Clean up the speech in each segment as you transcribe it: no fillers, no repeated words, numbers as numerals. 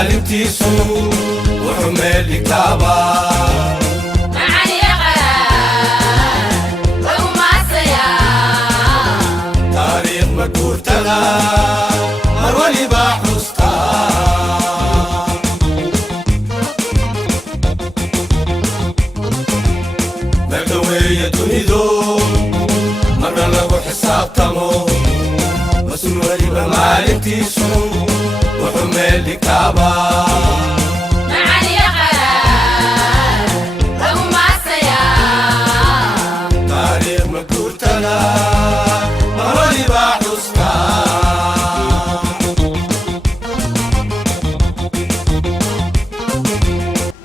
maalintiisu wuxuu meel dhigtaabaa taariikh ma guurtada mar waliba xusta mardhaweeye dunidu marna lagu xisaabtamo mas-uul waliba maalintiisu wuxuu meel dhigtaabaa taariikh ma guurtada mar waliba xusta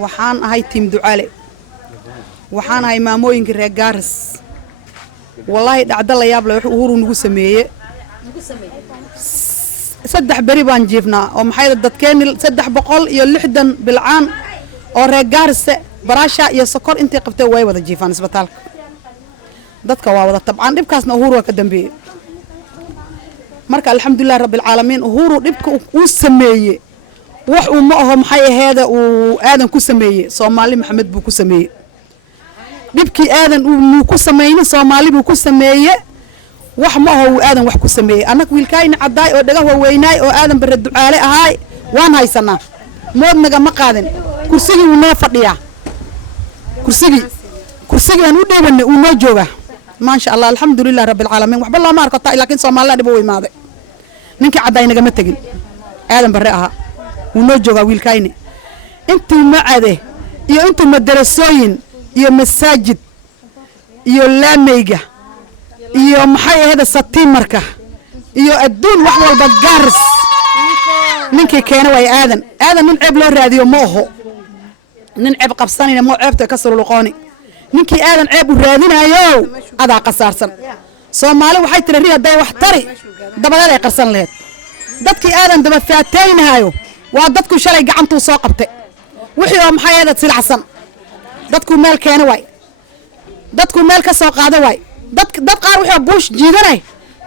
waxaan ahay tiim ducaale waxaan ahay maamooyinka reer Gaaris wallahi dhacdo la yaab leh wuxuu uhuru nagu sameeyay saddex bari baan jiifnaa oo maxay dadkeen 360 bilcaan oo reer Gaaris baraasha iyo sokor intii qabtay way wada jiifaan isbitaalka dadka waa wada tabcaan dhibkaasna uhuru ka dambeeyay marka alxamdulillah rabbil caalamiin uhuru dhibka uu sameeyay wax uu ma aho maxay aheeda uu aadan ku sameeyay Soomaali Maxamed buu ku sameeyay dhibkii aadan uu ku sameeyay Soomaali buu ku sameeyay wax ma aho uu aadan wax ku sameeyay anag wiilkayna cadaay oo dhaga weynaay oo aadan bare ducaale ahay waan haysanaa moodnaga ma qaadan kursigii uu noo fadhiyaa kursigii aan u dheebanay uu noo jooga ma sha Allah alxamdulillah rabbil caalamiin waxba lama arko taa laakiin Soomaaliland dhib way imaaday ninkii cadaay naga ma tagin aadan bare ahaa uu noo jooga wiilkayna intuu macade iyo intuu madarasooyin iyo masaajid iyo laameyga iyo maxay ahayd satiimarka iyo adduun wax walba Gaaris ninkii keenay way aadan nin ceeb loo raadiyo ma aho nin ceeb qabsanina ma ceebta ka soo luqooni ninkii aadan ceeb u raadinayo adaa qasaarsan Soomaali waxay tiri riyaday wax tari dabadeed ay qarsan leed dadkii aadan daba faataynayo waa dadku shalay gacantu soo qabtay wixii oo maxay ahayd silacsan dadku meel keenay way dadku meel ka soo qaaday way dad qaar wuxuu buush jiidanay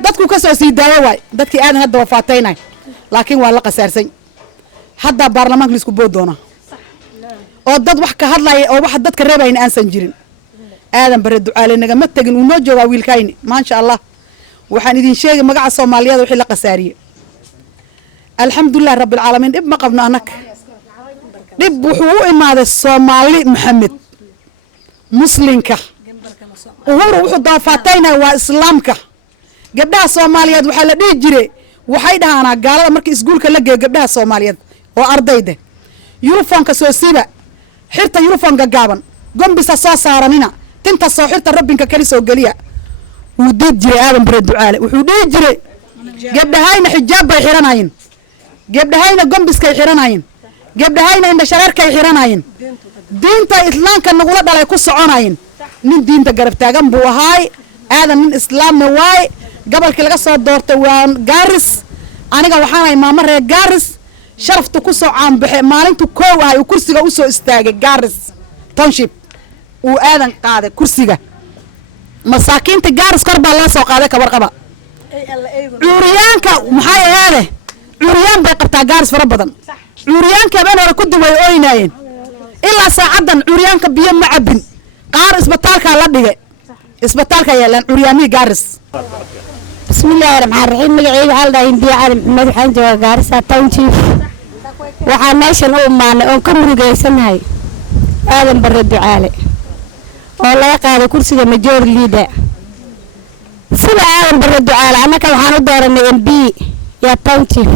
dadku ka soo sii daayay way dadkii aadan hadda wafaataynay laakiin waa la qasaarsan hadda baarlamaanka isku boodona oo dad wax ka hadlay oo wax dadka reebayna aansan jirin aadan bare ducaale naga ma tagin uu noo jooga wiilkayni ma sha Allah waxaan idin sheegay magaca Soomaaliyeed wixii la qasaariyay alxamdulillah rabbil caalamiin dib ma qabno anak dib wuxuu u imaaday Soomaali Maxamed muslimka uhuru wuxuu daafaatayna waa islaamka gabdhaha Soomaaliyeed waxa la dhigi jiray waxay dhahaana gaalada markii iskuulka la geeyo gabdhaha Soomaaliyeed oo ardayda uniformka soo siiba xirta uniformka gaaban gombisa soo saaranina tinta soo xirta rabbinka kali soo galiya uu did jiray aadan bare ducaale wuxuu dhigi jiray gabdhahayna xijaab bay xiranayeen gabdhahayna gombiskay xiranayeen gabdhahayna indha shareerkay xiranayeen diinta islaamka nagula dhalay ku soconayeen nin diinta garab taagan buu ahaay aadan nin islaam waay gobolkii laga soo doortay waa Gaaris aniga waxaan ahay maamo reer Gaaris sharaftu ku soo caanbaxay maalintu koow ahay uu kursiga u soo istaagay Gaaris township uu aadan qaaday kursiga masaakiinta Gaaris kor baa la soo qaaday kabar qaba cuuriyaanka maxay ahaade cuuriyaan bay qabtaa Gaaris fara badan cuuriyaanka baan hore ku duway ooynaayeen ilaa saacadan cuuriyaanka biyo ma cabin qaar isbitaalka la dhigay isbitaalka yeelan cuuriyaamii Gaaris bismillaahir rahmaanir rahiim magacayga hal daayin biyo caalim maxamed waxaan joogaa Gaaris township waxaan meeshan u imaanay oo ka murugeysanahay aadan bare ducaale oo laga qaaday kursiga major leader sida aadan bare ducaale anaka waxaan u dooranay MP ya township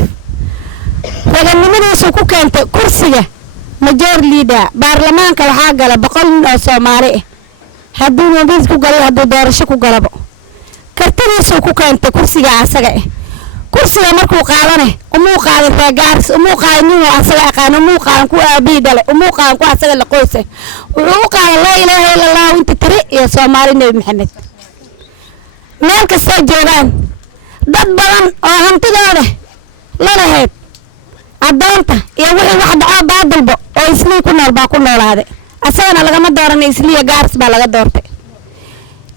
raganimadiisu ku keentay kursiga major leader baarlamaanka waxaa gala 100 nin oo Soomaali ah haddii uu ku galay haddii doorasho ku galabo kartidiisu ku keentay kursiga asaga ah kursiga markuu qaadanay umuu qaadan reer Gaaris umuu qaadan nin asaga aqaan umuu qaadan ku aabii dhalay umuu qaadan ku asaga la qoysay wuxuu qaadan la ilaaha illa Allah inta tiri iyo Soomaali Nabi Maxamed meel kasta joogaan dad badan oo hantidooda la lahayd adoonta iyo wixii wax dhaca baadalbo oo isla ku nool baa ku noolaaday asagana lagama dooranay isliya Gaaris baa laga doortay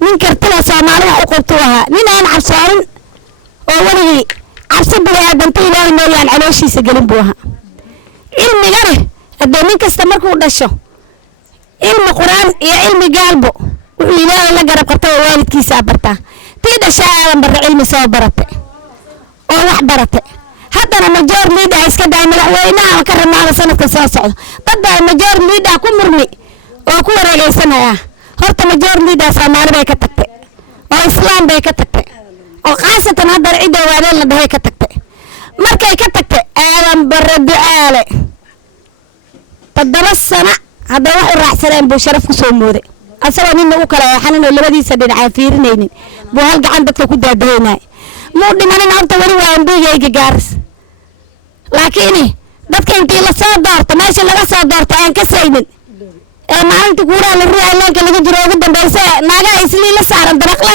nin kartida Soomaali wax u qabto waxa nin aan cabsoonin oo waligi cabsi baa dantii ilaahay mooyaan calooshiisa galin buu ahaa cilmigana haddii nin kasta markuu dhasho cilmi quraan iyo cilmi gaalbo wuxuu ilaahay la garab qabtay waalidkiisa bartaa tii dhashaa aadan barra cilmi soo barate oo wax barate haddana majoor liida iska daa madaxweynaha ka rabnaada sanadka soo socdo dad baa majoor liida ku murmi oo ku wareegaysanaya horta majoor liida Soomaali bay ka tagtay oo islaam bay ka tagtay oo qaasatan hadda ciidan waadeen la dhahay ka tagtay markay ka tagtay aadan barra ducaale tadaba sana hadda wax u raacsaneen buu sharaf ku soo mooday asagoo nin ugu kala xanin oo labadiisa dhinac fiirinaynin buu hal gacan dadka ku daadaynay muu dhimanin horta wali waa ambigayga gaaris laakiin dadka intii la soo doorto meesha laga soo doorto aan ka saynin ee maalinta guuraha la riyaa leenka laga jiro ugu dambaysa naaga isli la saaran daraqla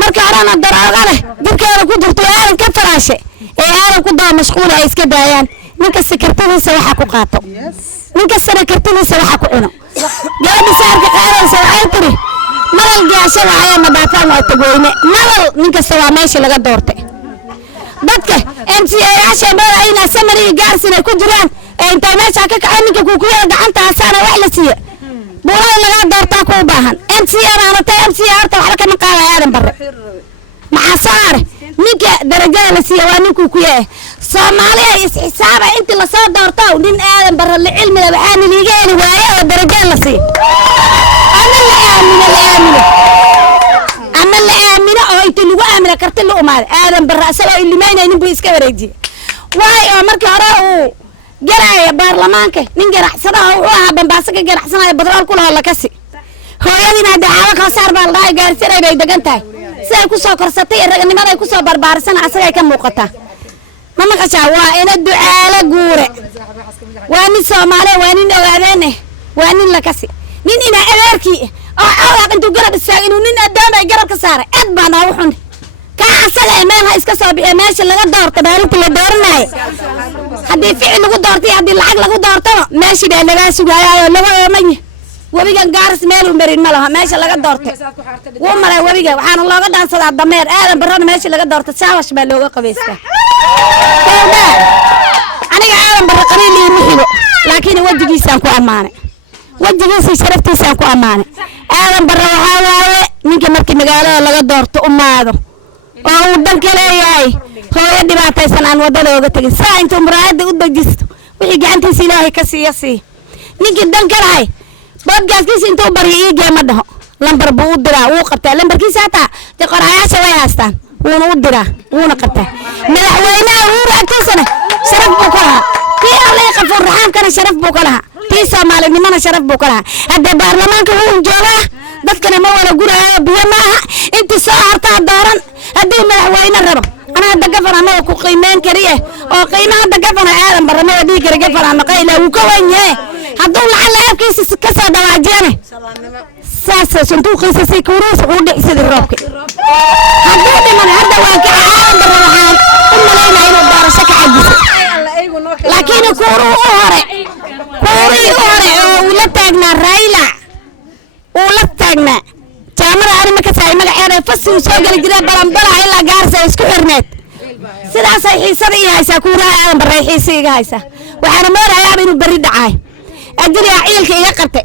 marka horena daraaga leh jirkeeda ku jirto aadan ka faraashe ee aadan ku daa mashquul ay iska daayaan ninka sakartadiisa waxa ku qaato ninka sakartadiisa waxa ku cuno gabadha saarka qaadaysa waxay tiri malal gaasho waxay ma dhaafaan waa tagoyne malal ninka waa meesha laga doortay dadka MCA-yaasha meelaha samari gaarsiina ku jiraan ee inta meesha ka kacay ninka ku kuya gacanta asana wax la siiyo buulay laga doortaa ku baahan MCA-na ta MCA-ta wax kama qaadayaan barre maxaa saar ninka darajada la siiyo waa ninku ku yahay Soomaaliya is xisaaba inta la soo doorto nin aadan barre la cilmi la waxaan liiga heli waayo oo darajada la siiyo ama la aamino oo inta lagu aamina karti la umaad aadan barre asagoo ilmeynaynin buu iska wareejiye waayo markii hore uu galaya baarlamaanka nin ganacsada oo uu ahaa Bambaaso ka ganacsanaya badrool ku lahaa la kasi hooyadina daawa ka saar baa la gaarsiinay bay degan tahay si ay ku soo korsatay raganimada ay ku soo barbaarsan asagay ka muuqata ma maqashaa waa ina ducaale guure waa nin Soomaali waa nin ogaadeen waa nin la kasi nin ina adeerkii oo awaq intuu garab istaagay nin adoomay garab ka saaray aad baan u xun ka asaga meel ha iska soo bixiyo meesha laga doorto baarinta la dooranay haddii ficil lagu doortay haddii lacag lagu doorto meesha baa laga sugayaa laga oomay wabigan gaaris meel u marin ma laha meesha laga doortay wuu maray wabiga waxaan looga dhaansadaa dameer aadan barrada meesha laga doortay saawash baa looga qabeystaa aniga aadan barra qabiil iyo mixigo laakiin wajigiisaan ku amaanay wajigiisa sharaftiisaan ku amaanay aadan barra waxa waaye ninka markii magaalada laga doorto umaado oo uu dhanka leeyahay hooyo dhibaataysan aan wadada uga tagin saa intuu muraayada u dajisto wixii gacantiisa Ilaahay ka siiyo ninkii dhanka lahay bodgaaskiisa intuu bariyo geema dhaho lambar buu u diraa wuu qabtaa lambarkiisa hata qoraayaasha way haastaan wuuna u diraa wuuna qabtaa madaxweynaha uu raagtiisana sharaf buu ka lahaa kii Alle qafuur raxaamkana sharaf buu ka lahaa tii Soomaalinimana sharaf buu ka lahaa hadda baarlamaanka uu joogaa dadkana ma wala guraayo biyo maaha inta soo hartaa dooran haddii madaxweyne rabo ana hadda gafarana ku qiimeyn kariye oo qiimaha hadda gafana aadan barama dhigi kara gafarana qayla uu ka wanye hadduu lacag laabkiisa ka soo dhawaajiyane saasa sanduuqiisa si kuruus uu dhicsid roobka hadduu dhiman hadda waa ka aadan barama waxaan u malaynaa inuu doorasho ka cajiso laakiin kuuru hore oo la taagnaa Raila oo la taagnaa jaamada arima ka tahay magaceeda fasil soo gali jiray balanbala ilaa gaarsa isku xirneed sidaas ay xiisada iyo haysa ku raacaan baray xiisiga haysa waxaan moodayaa inuu bari dhacay ajriya ciilka iga qabtay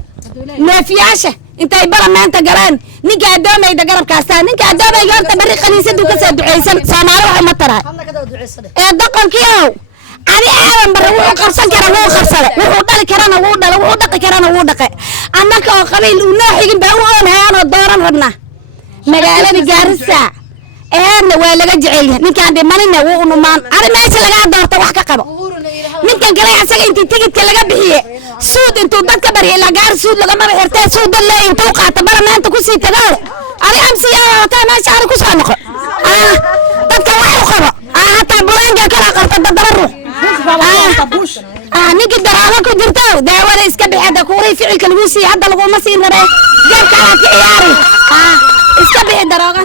naafiyaasha intay baramaanta galaan ninka adoomeyda garabkaasta ninka adoomeyga horta bari qaniisadu ka soo duceysan Soomaali waxa ma taraa ee dhaqankiiyow ani aadan barra wuu qabsan kara wuu qabsada wuxuu dhali karana wuu dhalo wuxuu dhaqi karana wuu dhaqay annaka oo qabiil uu noo xigin baa u oonayaan oo dooran rabna magaalada Gaarisa eedna waa laga jecel yahay ninkaan dhimanina wuu u numaan ari meesha laga doorto wax ka qabo ninkan kale asaga intii tigidka laga bixiye suud intuu dadka bari ila gaar suud laga ma xirtay suud la intuu qaata baramaanta ku sii tagay ari amsiyaa ta meesha ari ku soo noqo dadka wax u qabo hatta bulanka kala qarta dadaba ruux ninka daraado ku jirto daawada iska bixida kuuray ficilka lagu sii hadda lagu ma siin rabay jeebka ka ciyaari iska bixi darooga